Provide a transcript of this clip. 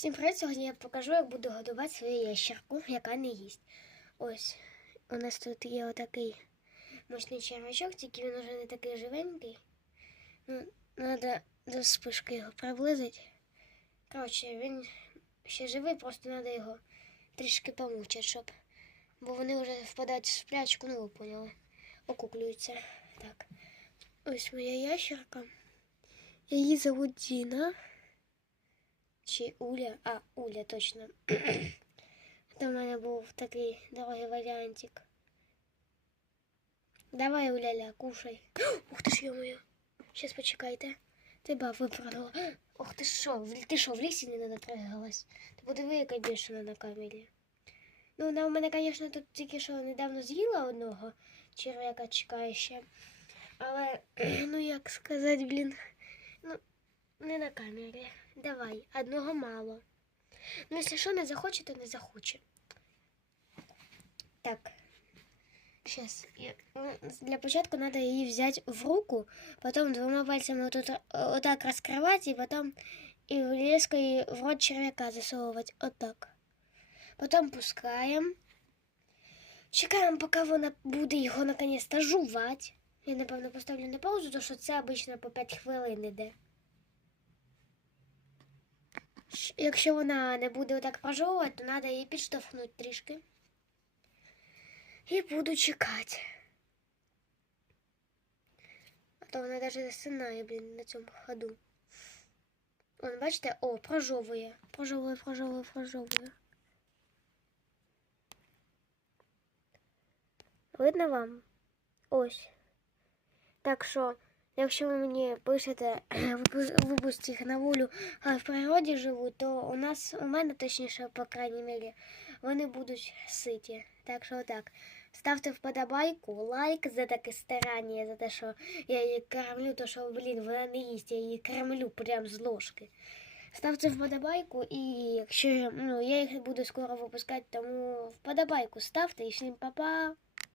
Всім привіт! Сьогодні я покажу, як буду годувати свою ящерку, яка не їсть. Ось, у нас тут є отакий мощний червячок, тільки він уже не такий живенький. Ну, треба до спишки його приблизити. Коротше, він ще живий, просто треба його трішки помучити, щоб. Бо вони вже впадають в сплячку, ну ви поняли. Окуклюються. Так. Ось моя ящерка. Її зовут Діна. Чи Уля? А, Уля, точно. Там в мене був такий дорогий варіантик. Давай, Уляля, кушай. Ух ти ж йо-моє. Щас почекайте. Тебе виправила. Ох ти що, в- ти що, в лісі не напрягалась? Ти подиви, яка бішена на камері. Ну, вона в мене, звісно, тут тільки що недавно з'їла одного черв'яка чекає ще. Але, ну як сказати, блін, ну, Не на камері. Давай, одного мало. Ну, якщо що не захоче, то не захоче. Так. Сейчас. Для початку надо її взяти в руку, потім двома пальцями отут, отак розкривати, і потім і леской в рот черв'яка засовувати. Отак. Потім пускаємо. Чекаємо, поки вона буде його наконец-то жувати. Я, напевно, поставлю на паузу, тому що це обично по 5 хвилин іде. Якщо вона не буде отак прожовувати, то треба її підштовхнути трішки. І буду чекати. А то вона навіть засинає, блін, на цьому ходу. Вон, бачите, о, прожовує. Прожовує, прожовує, прожовує. Видно вам? Ось. Так що, якщо ви мені пишете, «Випу- випустіть їх на волю, а в природі живуть, то у нас, у мене точніше, по крайній мірі, вони будуть ситі. Так що так. Ставте вподобайку, лайк за таке старання, за те, що я її кормлю, то що, блін, вона не їсть, я її кормлю прям з ложки. Ставте вподобайку, і якщо ну, я їх буду скоро випускати, тому вподобайку ставте і всім па-па!